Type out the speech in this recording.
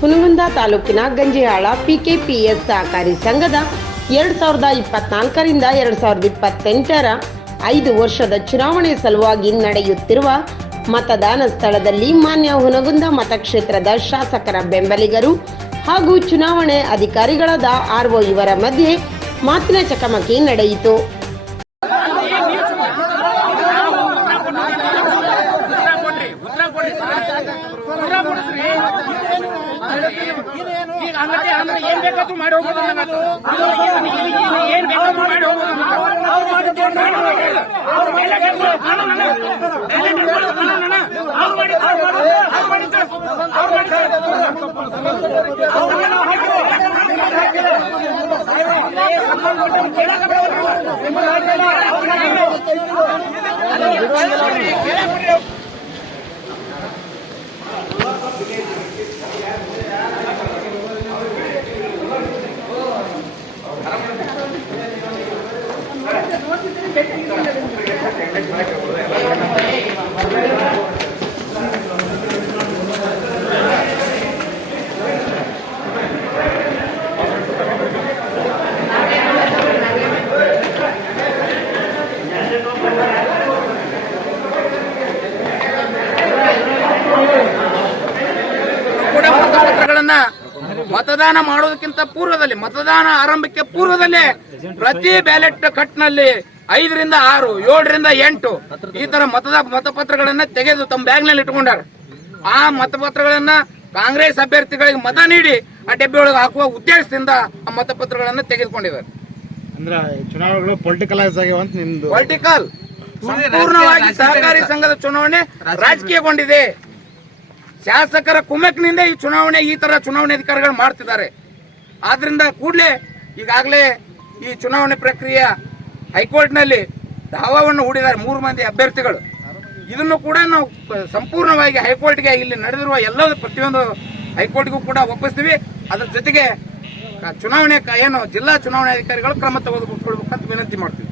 ಹುನಗುಂದ ತಾಲೂಕಿನ ಗಂಜಿಹಾಳ ಪಿಕೆಪಿಎಸ್ ಸಹಕಾರಿ ಸಂಘದ ಎರಡ್ ಸಾವಿರದ ಇಪ್ಪತ್ನಾಲ್ಕರಿಂದ ಎರಡ್ ಸಾವಿರದ ಇಪ್ಪತ್ತೆಂಟರ ಐದು ವರ್ಷದ ಚುನಾವಣೆ ಸಲುವಾಗಿ ನಡೆಯುತ್ತಿರುವ ಮತದಾನ ಸ್ಥಳದಲ್ಲಿ ಮಾನ್ಯ ಹುನಗುಂದ ಮತಕ್ಷೇತ್ರದ ಶಾಸಕರ ಬೆಂಬಲಿಗರು ಹಾಗೂ ಚುನಾವಣೆ ಅಧಿಕಾರಿಗಳಾದ ಆರ್ಒ ಇವರ ಮಧ್ಯೆ ಮಾತಿನ ಚಕಮಕಿ ನಡೆಯಿತು. ಈಗ ಅಂಗಡಿ ಅಂದ್ರೆ ಏನ್ ಬೇಕಾದ್ರೂ ಮಾಡಿ ಹೋಗೋದು. ಏನ್ ಬೇಕಾದ್ರೂ ಮಾಡಿ ಹೋಗೋದು ಮತದಾನ ಮಾಡೋದಕ್ಕಿಂತ ಪೂರ್ವದಲ್ಲಿ ಮತದಾನ ಆರಂಭಕ್ಕೆ ಪೂರ್ವದಲ್ಲೇ ಪ್ರತಿ ಬ್ಯಾಲೆಟ್ ಕಟ್ನಲ್ಲಿ ಐದರಿಂದ ಆರು ಏಳರಿಂದ ಎಂಟು. ಈ ತರ ಮತದ ಮತಪತ್ರಗಳನ್ನ ತೆಗೆದು ತಮ್ಮ ಬ್ಯಾಗ್ನಲ್ಲಿ ಇಟ್ಕೊಂಡಾರ. ಆ ಮತಪತ್ರಗಳನ್ನ ಕಾಂಗ್ರೆಸ್ ಅಭ್ಯರ್ಥಿಗಳಿಗೆ ಮತ ನೀಡಿ ಆ ಡಬ್ಬಿ ಒಳಗೆ ಹಾಕುವ ಉದ್ದೇಶದಿಂದ ಆ ಮತಪತ್ರಗಳನ್ನ ತೆಗೆದುಕೊಂಡಿದ್ದಾರೆ. ಅಂದ್ರೆ ಚುನಾವಣೆಗಳು ಪೊಲಿಟಿಕಲೈಸ್ ಅಂತ ನಿಮ್ದು ಪೊಲಿಟಿಕಲ್ ಸಂಪೂರ್ಣವಾಗಿ ಸಹಕಾರಿ ಸಂಘದ ಚುನಾವಣೆ ರಾಜಕೀಯಗೊಂಡಿದೆ. ಶಾಸಕರ ಕುಮ್ಮಕ್ಕಿನಿಂದ ಈ ಚುನಾವಣೆ ಈ ತರ ಚುನಾವಣೆ ಅಧಿಕಾರಿಗಳು ಮಾಡ್ತಿದ್ದಾರೆ. ಆದ್ರಿಂದ ಕೂಡಲೇ ಈಗಾಗಲೇ ಈ ಚುನಾವಣೆ ಪ್ರಕ್ರಿಯೆ ಹೈಕೋರ್ಟ್ನಲ್ಲಿ ದಾವಾವನ್ನು ಹೂಡಿದ್ದಾರೆ ಮೂರು ಮಂದಿ ಅಭ್ಯರ್ಥಿಗಳು. ಇದನ್ನು ಕೂಡ ನಾವು ಸಂಪೂರ್ಣವಾಗಿ ಹೈಕೋರ್ಟ್ಗೆ ಇಲ್ಲಿ ನಡೆದಿರುವ ಎಲ್ಲ ಪ್ರತಿಯೊಂದು ಹೈಕೋರ್ಟ್ಗೂ ಕೂಡ ಒಪ್ಪಿಸ್ತೀವಿ. ಅದರ ಜೊತೆಗೆ ಚುನಾವಣೆ ಏನು ಜಿಲ್ಲಾ ಚುನಾವಣಾಧಿಕಾರಿಗಳು ಕ್ರಮ ತೆಗೆದುಕೊಳ್ಬೇಕಂತ ವಿನಂತಿ ಮಾಡ್ತೀವಿ.